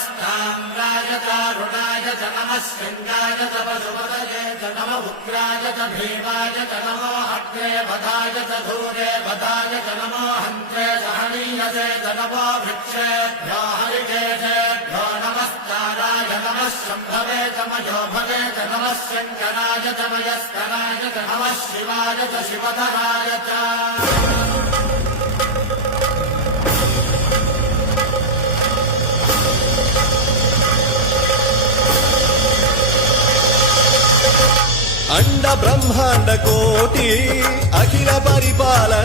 नमस्ताम्राय तारुणाय च नमः शृङ्गाय च पशुपतये च नम उग्राय च भीमाय च नमो अग्रे वधाय च धूरे वधाय च नमो हन्त्रे सहनीयसे च नमो वृक्षेभ्यो हरिकेशेभ्यो नमस्ताराय नमः शम्भवे च मयोभवे च नमः शङ्कराय च मयस्कराय च नमः शिवाय च शिवधराय च अंड ब्रह्मांड कोटि अखिल परिपालन